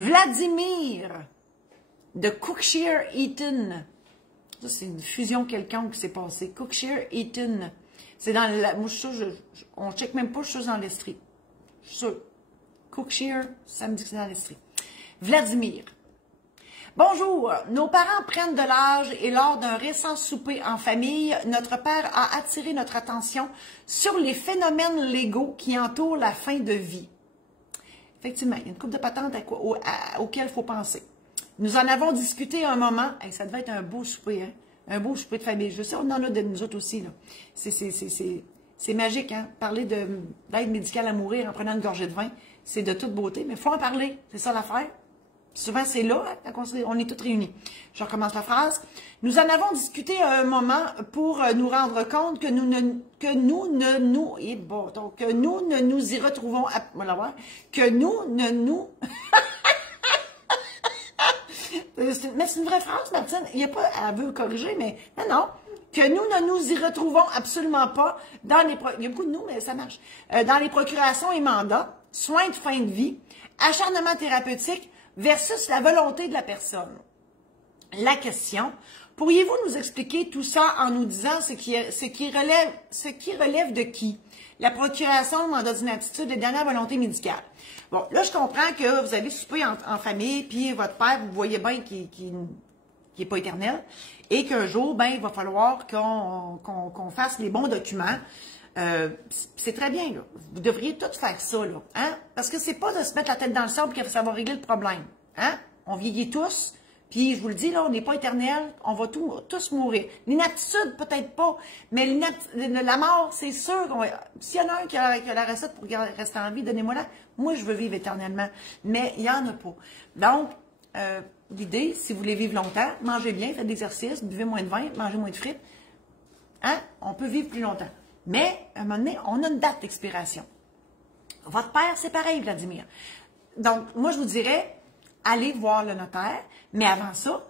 Vladimir de Cookshare Eaton. Ça, c'est une fusion quelconque qui s'est passée. Cookshare Eaton. C'est dans la... Moi, je suis sûre, on ne check même pas, je suis sûre dans l'Estrie. Je suis sûre. Cookshare, ça me dit que c'est dans l'Estrie. Vladimir. Bonjour, nos parents prennent de l'âge et lors d'un récent souper en famille, notre père a attiré notre attention sur les phénomènes légaux qui entourent la fin de vie. Effectivement, il y a une couple de patentes auxquelles il faut penser. Nous en avons discuté un moment. Hey, ça devait être un beau souper, hein? Un beau souper de famille. Je sais, on en a de nous autres aussi, là. C'est magique, hein? Parler d'aide médicale à mourir en prenant une gorgée de vin, c'est de toute beauté, mais il faut en parler. C'est ça l'affaire. Souvent, c'est là, hein, quand on est tous réunis. Je recommence la phrase. Nous en avons discuté à un moment pour nous rendre compte que nous ne nous y retrouvons, que nous ne nous... Mais c'est une vraie phrase, Martine. Il n'y a pas, elle veut corriger, mais non. Que nous ne nous y retrouvons absolument pas dans les... Il y a beaucoup de nous, mais ça marche. Dans les procurations et mandats, soins de fin de vie, acharnement thérapeutique, versus la volonté de la personne. La question, pourriez-vous nous expliquer tout ça en nous disant ce qui relève de qui? La procuration, mandat d'inaptitude et dernière volonté médicale. Bon, là, je comprends que vous avez soupé en famille, puis votre père, vous voyez bien qu'il n'est pas éternel, et qu'un jour, ben, il va falloir qu'on fasse les bons documents. C'est très bien, là. Vous devriez tous faire ça, là. Hein? Parce que c'est pas de se mettre la tête dans le sable que ça va régler le problème. Hein? On vieillit tous, puis je vous le dis, là, on n'est pas éternel, on va tous mourir. L'inaptitude, peut-être pas, mais la mort, c'est sûr. S'il y en a un qui a la recette pour rester en vie, donnez-moi-la. Moi, je veux vivre éternellement, mais il n'y en a pas. Donc, l'idée, si vous voulez vivre longtemps, mangez bien, faites de l'exercice, buvez moins de vin, mangez moins de frites. Hein? On peut vivre plus longtemps. Mais, à un moment donné, on a une date d'expiration. Votre père, c'est pareil, Vladimir. Donc, moi, je vous dirais, allez voir le notaire, mais avant ça,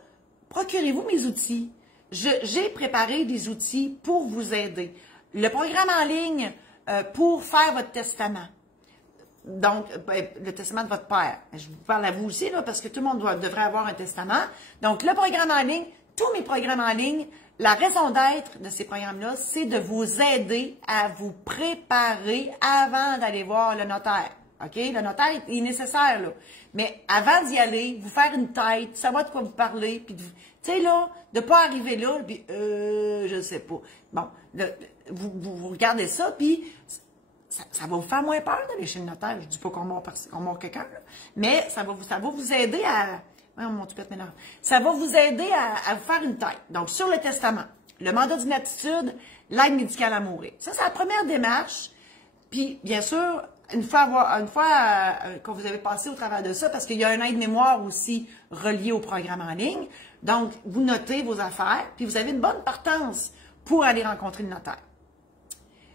procurez-vous mes outils. J'ai préparé des outils pour vous aider. Le programme en ligne pour faire votre testament. Donc, le testament de votre père. Je vous parle à vous aussi, là, parce que tout le monde devrait avoir un testament. Donc, le programme en ligne, tous mes programmes en ligne, la raison d'être de ces programmes-là, c'est de vous aider à vous préparer avant d'aller voir le notaire. OK? Le notaire est nécessaire, là. Mais avant d'y aller, vous faire une tête, savoir de quoi vous parlez, puis tu sais, là, de pas arriver là, puis je sais pas. Bon, vous regardez ça, puis ça va vous faire moins peur d'aller chez le notaire. Je dis pas qu'on mord quelqu'un, là, mais ça va vous aider à... Ça va vous aider à vous faire une tête. Donc, sur le testament, le mandat d'inaptitude, l'aide médicale à mourir. Ça, c'est la première démarche. Puis, bien sûr, une fois que vous avez passé au travers de ça, parce qu'il y a un aide-mémoire aussi relié au programme en ligne. Donc, vous notez vos affaires, puis vous avez une bonne partance pour aller rencontrer le notaire.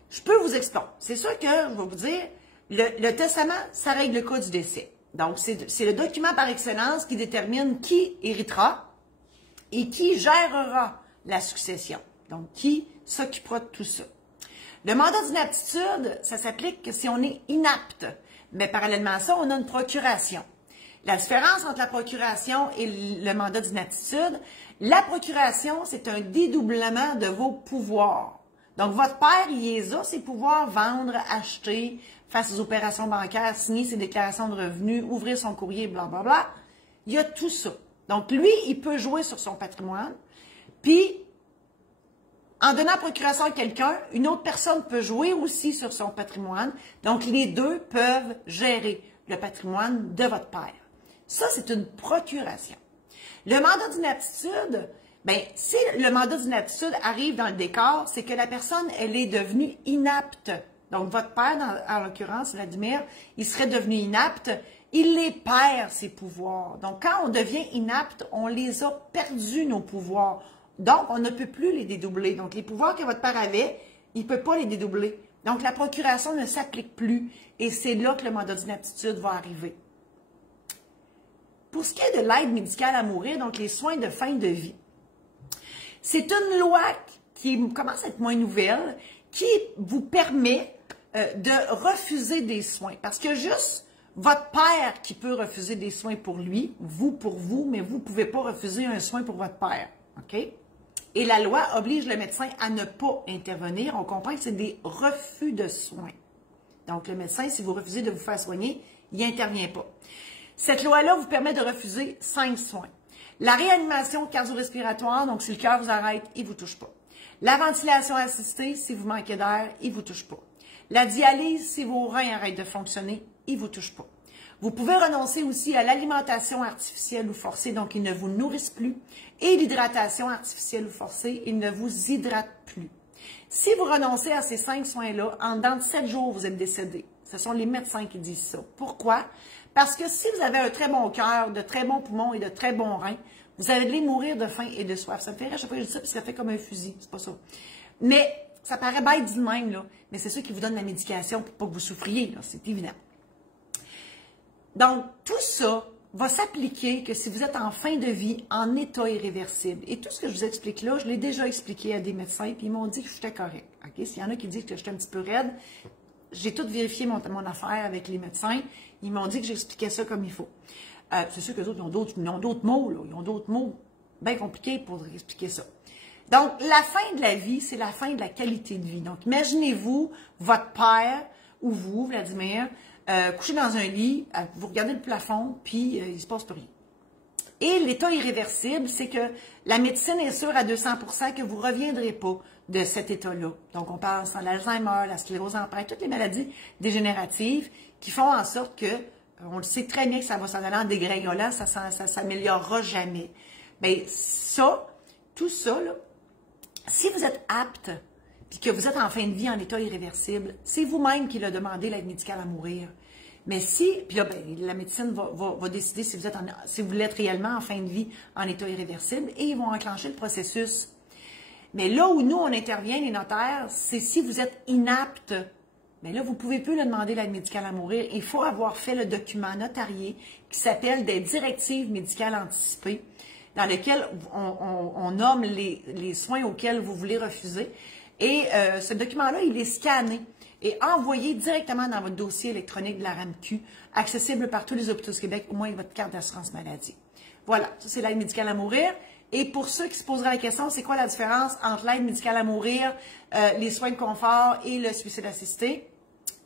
Je peux vous expliquer. C'est sûr que, je vais vous dire, le testament, ça règle le cas du décès. Donc, c'est le document par excellence qui détermine qui héritera et qui gérera la succession. Donc, qui s'occupera de tout ça. Le mandat d'inaptitude, ça s'applique que si on est inapte. Mais parallèlement à ça, on a une procuration. La différence entre la procuration et le mandat d'inaptitude, la procuration, c'est un dédoublement de vos pouvoirs. Donc, votre père, il les a, ses pouvoirs, vendre, acheter, faire ses opérations bancaires, signer ses déclarations de revenus, ouvrir son courrier, blablabla. Il y a tout ça. Donc, lui, il peut jouer sur son patrimoine. Puis, en donnant procuration à quelqu'un, une autre personne peut jouer aussi sur son patrimoine. Donc, les deux peuvent gérer le patrimoine de votre père. Ça, c'est une procuration. Le mandat d'inaptitude, bien, si le mandat d'inaptitude arrive dans le décor, c'est que la personne, elle est devenue inapte. Donc, votre père, en l'occurrence, Vladimir, il serait devenu inapte. Il les perd, ses pouvoirs. Donc, quand on devient inapte, on les a perdus, nos pouvoirs. Donc, on ne peut plus les dédoubler. Donc, les pouvoirs que votre père avait, il ne peut pas les dédoubler. Donc, la procuration ne s'applique plus. Et c'est là que le mandat d'inaptitude va arriver. Pour ce qui est de l'aide médicale à mourir, donc les soins de fin de vie, c'est une loi qui commence à être moins nouvelle, qui vous permet de refuser des soins. Parce que juste Votre père qui peut refuser des soins pour lui, vous pour vous, mais vous ne pouvez pas refuser un soin pour votre père. OK? Et la loi oblige le médecin à ne pas intervenir. On comprend que c'est des refus de soins. Donc, le médecin, si vous refusez de vous faire soigner, il n'intervient pas. Cette loi-là vous permet de refuser 5 soins. La réanimation cardio-respiratoire, donc si le cœur vous arrête, il ne vous touche pas. La ventilation assistée, si vous manquez d'air, il ne vous touche pas. La dialyse, si vos reins arrêtent de fonctionner, il ne vous touche pas. Vous pouvez renoncer aussi à l'alimentation artificielle ou forcée, donc il ne vous nourrisse plus, et l'hydratation artificielle ou forcée, il ne vous hydrate plus. Si vous renoncez à ces 5 soins-là, en dedans de 7 jours, vous êtes décédé. Ce sont les médecins qui disent ça. Pourquoi? Parce que si vous avez un très bon cœur, de très bons poumons et de très bons reins, vous allez mourir de faim et de soif. Ça me fait rire à chaque fois que je dis ça, puis ça fait comme un fusil. C'est pas ça. Mais ça paraît bête dit de même, là. Mais c'est ceux qui vous donnent la médication pour pas que vous souffriez, là. C'est évident. Donc, tout ça va s'appliquer que si vous êtes en fin de vie, en état irréversible. Et tout ce que je vous explique là, je l'ai déjà expliqué à des médecins, puis ils m'ont dit que j'étais correct. Okay? S'il y en a qui disent que j'étais un petit peu raide, j'ai tout vérifié mon affaire avec les médecins. Ils m'ont dit que j'expliquais ça comme il faut. C'est sûr que les autres, ils ont d'autres mots, là. Ils ont d'autres mots bien compliqués pour expliquer ça. Donc, la fin de la vie, c'est la fin de la qualité de vie. Donc, imaginez-vous, votre père ou vous, Vladimir, couché dans un lit, vous regardez le plafond, puis il ne se passe plus rien. Et l'état irréversible, c'est que la médecine est sûre à 200% que vous ne reviendrez pas de cet état-là. Donc, on parle de l'Alzheimer, la sclérose en plaques, toutes les maladies dégénératives qui font en sorte que, on le sait très bien que ça va s'en aller en dégringolant, ça ne s'améliorera jamais. Bien, ça, tout ça, là, si vous êtes apte, puis que vous êtes en fin de vie en état irréversible, c'est vous-même qui l'a demandé, l'aide médicale à mourir. Mais si, puis là, ben, la médecine va décider si vous l'êtes réellement en fin de vie en état irréversible, et ils vont enclencher le processus. Mais là où nous, on intervient, les notaires, c'est si vous êtes inapte, mais là, vous ne pouvez plus le demander l'aide médicale à mourir. Il faut avoir fait le document notarié qui s'appelle des directives médicales anticipées, dans lequel on nomme les soins auxquels vous voulez refuser. Et ce document-là, il est scanné et envoyé directement dans votre dossier électronique de la RAMQ, accessible par tous les hôpitaux du Québec, au moins avec votre carte d'assurance maladie. Voilà, ça c'est l'aide médicale à mourir. Et pour ceux qui se poseraient la question, c'est quoi la différence entre l'aide médicale à mourir, les soins de confort et le suicide assisté?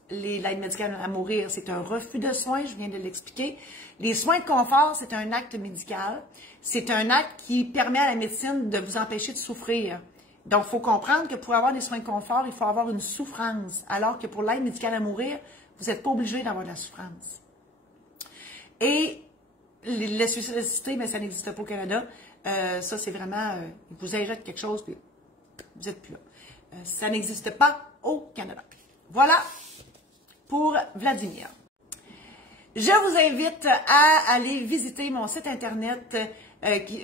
L'aide médicale à mourir, c'est un refus de soins, je viens de l'expliquer. Les soins de confort, c'est un acte médical. C'est un acte qui permet à la médecine de vous empêcher de souffrir. Donc, il faut comprendre que pour avoir des soins de confort, il faut avoir une souffrance, alors que pour l'aide médicale à mourir, vous n'êtes pas obligé d'avoir de la souffrance. Et le suicide assisté, mais ça n'existe pas au Canada. Ça, c'est vraiment, il vous injecte quelque chose, puis vous n'êtes plus là. Ça n'existe pas au Canada. Voilà pour Vladimir. Je vous invite à aller visiter mon site internet.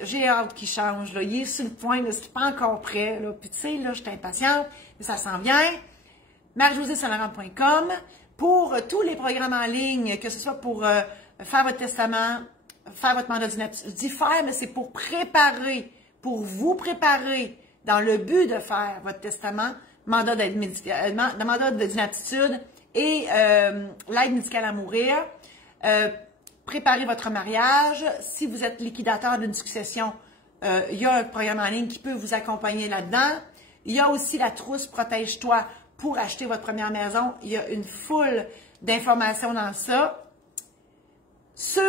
J'ai hâte qu'il change. Là. Il est sur le point, mais c'est pas encore prêt. Là. Puis tu sais, là, je suis impatiente, mais ça s'en vient. Marie-Josée-Saint-Laurent.com pour tous les programmes en ligne, que ce soit pour faire votre testament, faire votre mandat d'inaptitude. Je dis faire, mais c'est pour préparer, pour vous préparer dans le but de faire votre testament, mandat d'inaptitude et l'aide médicale à mourir. Préparez votre mariage. Si vous êtes liquidateur d'une succession, il y a un programme en ligne qui peut vous accompagner là-dedans. Il y a aussi la trousse Protège-toi pour acheter votre première maison. Il y a une foule d'informations dans ça. Sur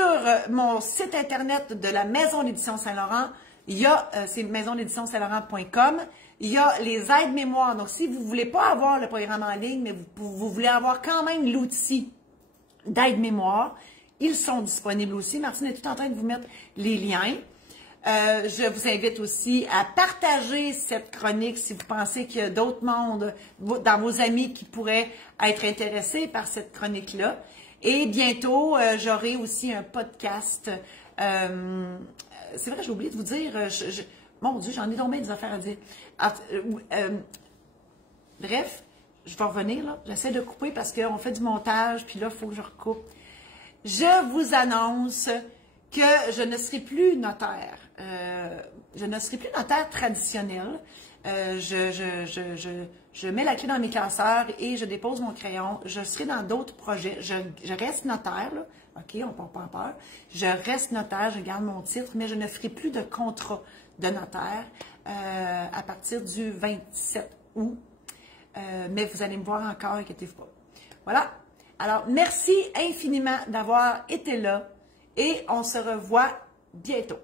mon site internet de la Maison d'édition Saint-Laurent, il y a, c'est maisondéditionsaint-laurent.com, il y a les aides mémoire. Donc, si vous ne voulez pas avoir le programme en ligne, mais vous voulez avoir quand même l'outil d'aide mémoire, ils sont disponibles aussi. Martine est tout en train de vous mettre les liens. Je vous invite aussi à partager cette chronique si vous pensez qu'il y a d'autres mondes dans vos amis qui pourraient être intéressés par cette chronique-là. Et bientôt, j'aurai aussi un podcast. C'est vrai, j'ai oublié de vous dire, mon Dieu, j'en ai donc bien des affaires à dire. Bref, je vais revenir là. J'essaie de couper parce qu'on fait du montage, puis là, il faut que je recoupe. Je vous annonce que je ne serai plus notaire. Je ne serai plus notaire traditionnel. je mets la clé dans mes classeurs et je dépose mon crayon. Je serai dans d'autres projets. Je reste notaire, là. OK, on ne part pas en peur. Je reste notaire, je garde mon titre, mais je ne ferai plus de contrat de notaire à partir du 27 août. Mais vous allez me voir encore, inquiétez-vous pas. Voilà. Alors, merci infiniment d'avoir été là et on se revoit bientôt.